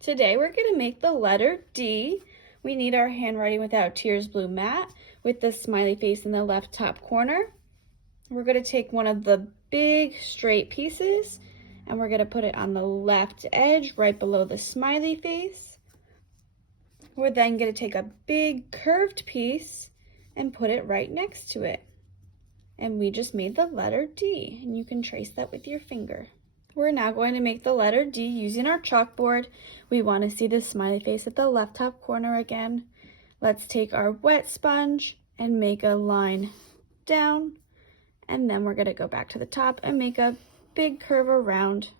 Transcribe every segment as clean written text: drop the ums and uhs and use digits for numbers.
Today we're going to make the letter D. We need our Handwriting Without Tears blue mat with the smiley face in the left top corner. We're going to take one of the big straight pieces and we're going to put it on the left edge right below the smiley face. We're then going to take a big curved piece and put it right next to it. And we just made the letter D, and you can trace that with your finger. We're now going to make the letter D using our chalkboard. We want to see the smiley face at the left top corner again. Let's take our wet sponge and make a line down, and then we're going to go back to the top and make a big curve around.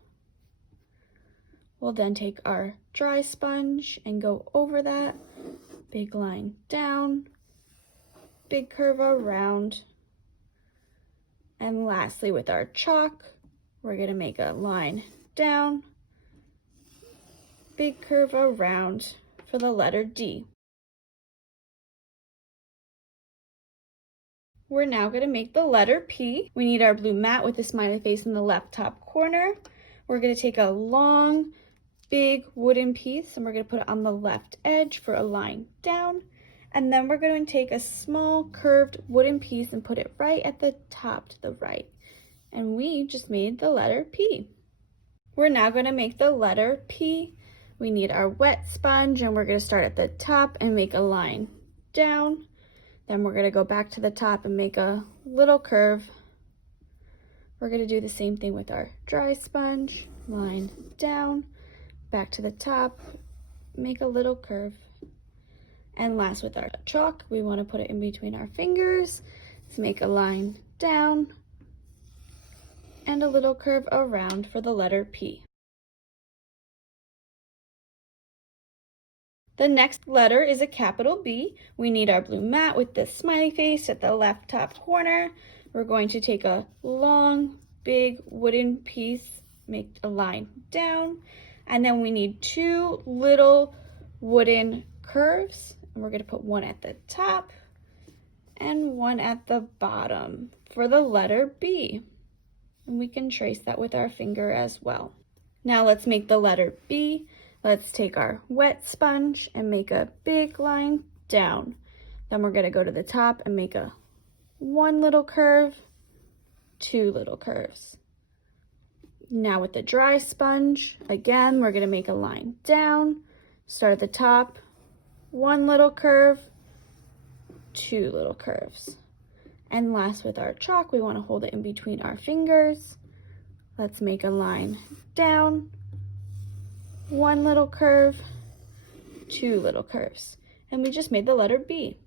We'll then take our dry sponge and go over that, big line down, big curve around. And lastly, with our chalk, we're going to make a line down, big curve around for the letter D. We're now going to make the letter P. We need our blue mat with the smiley face in the left top corner. We're going to take a long, big wooden piece and we're going to put it on the left edge for a line down. And then we're going to take a small curved wooden piece and put it right at the top to the right. And we just made the letter P. We're now going to make the letter P. We need our wet sponge and we're going to start at the top and make a line down. Then we're going to go back to the top and make a little curve. We're going to do the same thing with our dry sponge, line down, back to the top, make a little curve. And last with our chalk, we want to put it in between our fingers to make a line down and a little curve around for the letter P. The next letter is a capital B. We need our blue mat with the smiley face at the left top corner. We're going to take a long, big wooden piece, make a line down, and then we need two little wooden curves. And we're going to put one at the top and one at the bottom for the letter B. And we can trace that with our finger as well. Now let's make the letter B. Let's take our wet sponge and make a big line down. Then we're going to go to the top and make a one little curve, two little curves. Now with the dry sponge, again, we're going to make a line down, start at the top, one little curve, two little curves. And last with our chalk, we want to hold it in between our fingers. Let's make a line down, one little curve, two little curves. And we just made the letter B.